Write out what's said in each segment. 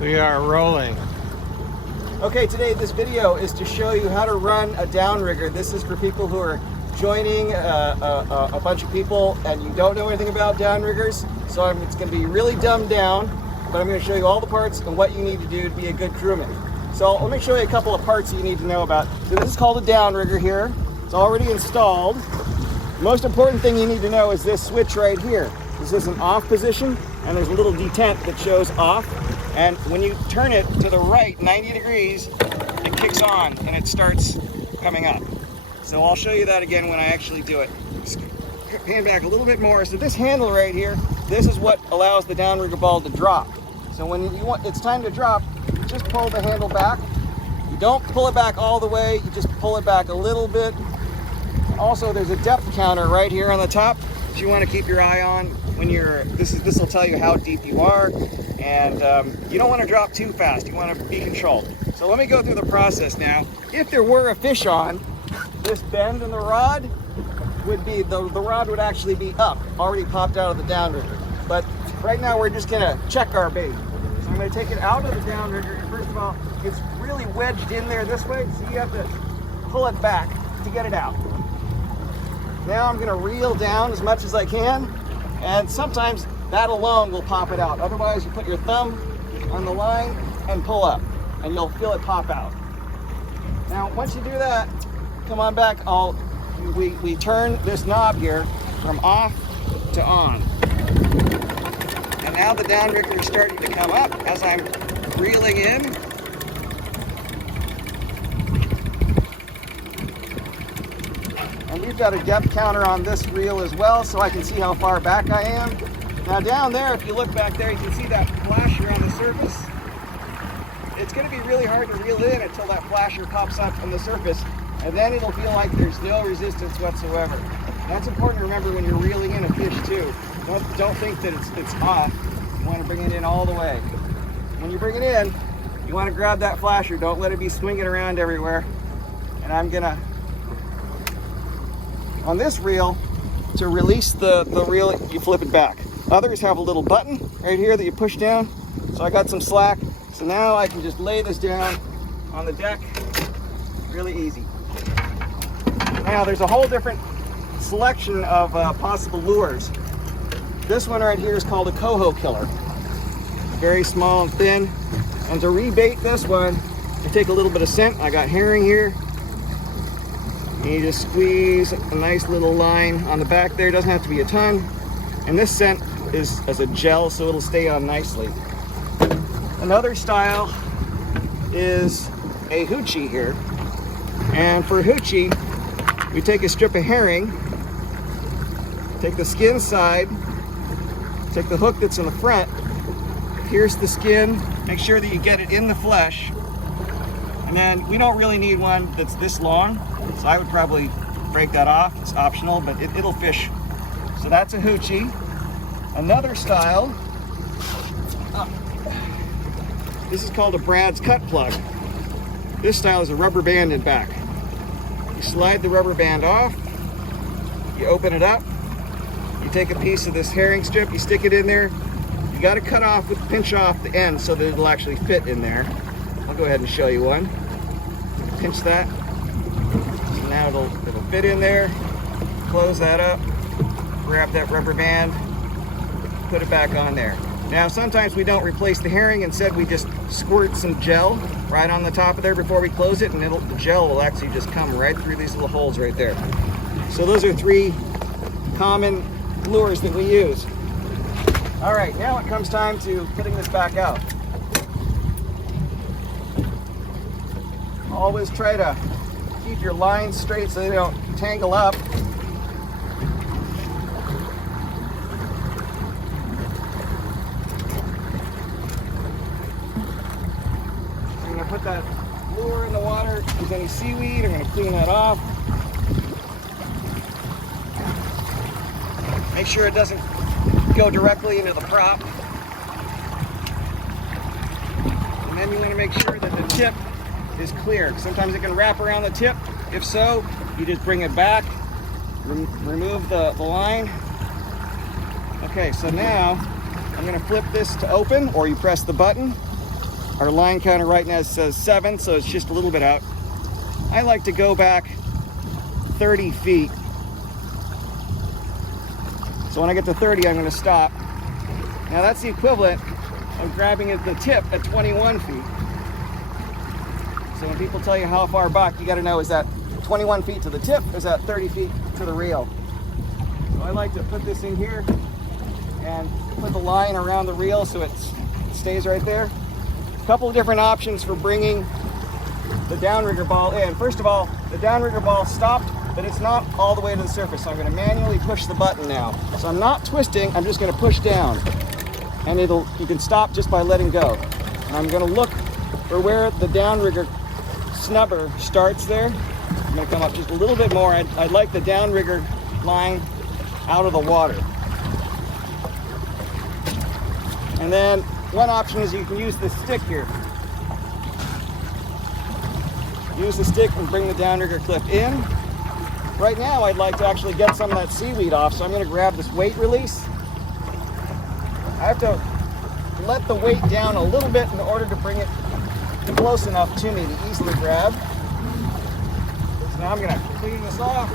We are rolling. Okay, today this video is to show you how to run a downrigger. This is for people who are joining a bunch of people and you don't know anything about downriggers. So it's going to be really dumbed down, but I'm going to show you all the parts and what you need to do to be a good crewman. So let me show you a couple of parts you need to know about. So this is called a downrigger here. It's already installed. The most important thing you need to know is this switch right here. This is an off position, and there's a little detent that shows off. And when you turn it to the right 90 degrees, it kicks on and it starts coming up. So I'll show you that again when I actually do it. Just pan back a little bit more. So this handle right here, this is what allows the downrigger ball to drop. So when it's time to drop, you just pull the handle back. You don't pull it back all the way, you just pull it back a little bit. Also, there's a depth counter right here on the top that you want to keep your eye on when you're, this will tell you how deep you are, and you don't want to drop too fast. You want to be controlled. So let me go through the process now. If there were a fish on, this bend in the rod would be, the rod would actually be up, already popped out of the downrigger. But right now we're just going to check our bait. So I'm going to take it out of the downrigger, and first of all, it's really wedged in there this way, so you have to pull it back to get it out. Now I'm going to reel down as much as I can, and sometimes that alone will pop it out. Otherwise, you put your thumb on the line and pull up, and you'll feel it pop out. Now, once you do that, come on back. We turn this knob here from off to on. And now the downrigger is starting to come up as I'm reeling in. And we've got a depth counter on this reel as well, so I can see how far back I am. Now down there, if you look back there, you can see that flasher on the surface. It's going to be really hard to reel in until that flasher pops up on the surface, and then it'll feel like there's no resistance whatsoever. That's important to remember when you're reeling in a fish too. Don't think that it's off. You want to bring it in all the way. When you bring it in, you want to grab that flasher. Don't let it be swinging around everywhere. And I'm going to, on this reel, to release the reel, you flip it back. Others have a little button right here that you push down. So I got some slack. So now I can just lay this down on the deck really easy. Now there's a whole different selection of possible lures. This one right here is called a coho killer. Very small and thin. And to rebait this one, I take a little bit of scent. I got herring here. And you just squeeze a nice little line on the back there. It doesn't have to be a ton. And this scent is as a gel, so it'll stay on nicely. Another style is a hoochie here. And for a hoochie, we take a strip of herring, take the skin side, take the hook that's in the front, pierce the skin, make sure that you get it in the flesh. And then we don't really need one that's this long, so I would probably break that off. It's optional, but it'll fish. So that's a hoochie. Another style, this is called a Brad's cut plug. This style is a rubber band in back. You slide the rubber band off, you open it up, you take a piece of this herring strip, you stick it in there. You got to cut off, pinch off the end so that it'll actually fit in there. I'll go ahead and show you one. Pinch that. So now it'll fit in there. Close that up. Grab that rubber band. Put it back on there. Now sometimes we don't replace the herring. Instead we just squirt some gel right on the top of there before we close it, and the gel will actually just come right through these little holes right there. So those are three common lures that we use. All right, now it comes time to putting this back out. Always try to keep your lines straight so they don't tangle up. I'm going to put that lure in the water. If there's any seaweed, I'm going to clean that off. Make sure it doesn't go directly into the prop. And then you want to make sure that the tip is clear. Sometimes it can wrap around the tip. If so, you just bring it back, remove the line. Okay, so now I'm going to flip this to open, or you press the button. Our line counter right now says 7, so it's just a little bit out. I like to go back 30 feet. So when I get to 30, I'm going to stop. Now that's the equivalent of grabbing at the tip at 21 feet. So when people tell you how far back, you got to know, is that 21 feet to the tip, or is that 30 feet to the reel? So I like to put this in here and put the line around the reel so it stays right there. A couple of different options for bringing the downrigger ball in. First of all, the downrigger ball stopped, but it's not all the way to the surface. So I'm going to manually push the button now. So I'm not twisting, I'm just going to push down. And you can stop just by letting go. And I'm going to look for where the downrigger snubber starts there. I'm going to come up just a little bit more. I'd like the downrigger line out of the water. And then one option is you can use this stick here. Use the stick and bring the downrigger clip in. Right now I'd like to actually get some of that seaweed off, so I'm going to grab this weight release. I have to let the weight down a little bit in order to bring it close enough to me to easily grab. So now I'm going to clean this off.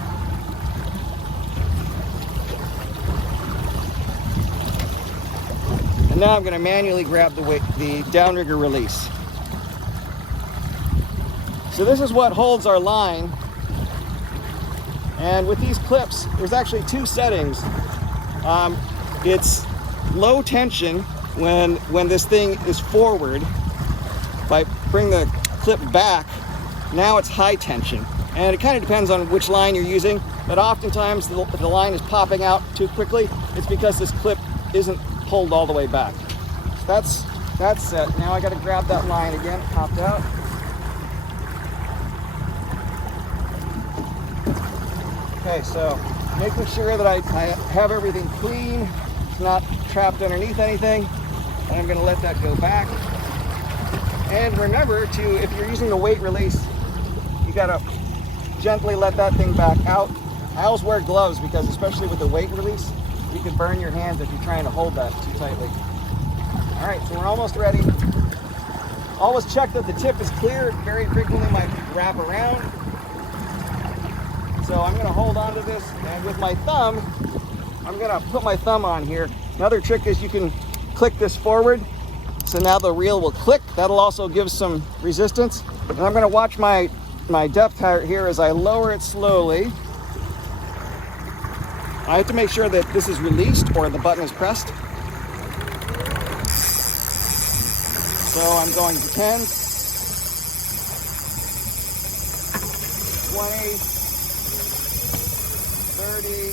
And now I'm going to manually grab the downrigger release. So this is what holds our line. And with these clips, there's actually 2 settings. It's low tension when this thing is forward. If I bring the clip back, now it's high tension. And it kind of depends on which line you're using, but oftentimes if the line is popping out too quickly, it's because this clip isn't pulled all the way back. So that's set. Now I got to grab that line again. It popped out. Okay, so making sure that I have everything clean, it's not trapped underneath anything, and I'm going to let that go back. And remember to, if you're using the weight release, you got to gently let that thing back out. I always wear gloves because, especially with the weight release, you can burn your hands if you're trying to hold that too tightly. All right, so we're almost ready. Always check that the tip is clear. Very frequently might wrap around. So I'm going to hold on to this, and with my thumb, I'm going to put my thumb on here. Another trick is you can click this forward, so now the reel will click. That'll also give some resistance. And I'm going to watch my depth here as I lower it slowly. I have to make sure that this is released or the button is pressed. So I'm going to 10, 20, 30,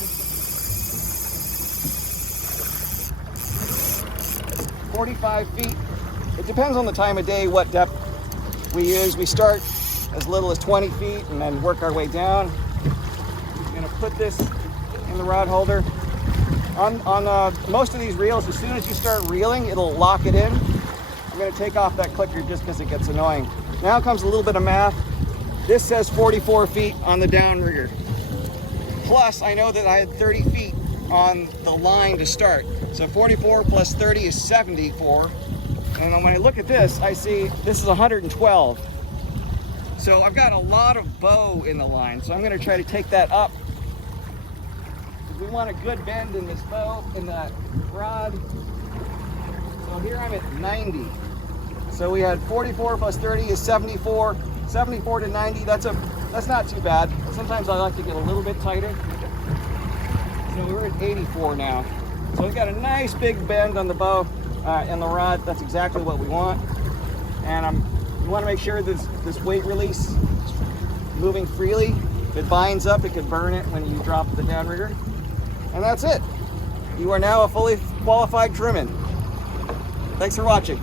45 feet. It depends on the time of day, what depth we use. We start as little as 20 feet and then work our way down. I'm going to put this in the rod holder. On most of these reels, as soon as you start reeling, it'll lock it in. I'm going to take off that clicker just because it gets annoying. Now comes a little bit of math. This says 44 feet on the downrigger. Plus, I know that I had 30 feet on the line to start. So 44 plus 30 is 74. And when I look at this, I see this is 112. So I've got a lot of bow in the line. So I'm going to try to take that up. We want a good bend in this bow, in that rod. So here I'm at 90. So we had 44 plus 30 is 74. 74 to 90, that's not too bad. Sometimes I like to get a little bit tighter. So we're at 84 now. So we've got a nice big bend on the bow and the rod. That's exactly what we want. And you want to make sure this weight release is moving freely. If it binds up, it can burn it when you drop the downrigger. And that's it. You are now a fully qualified crewman. Thanks for watching.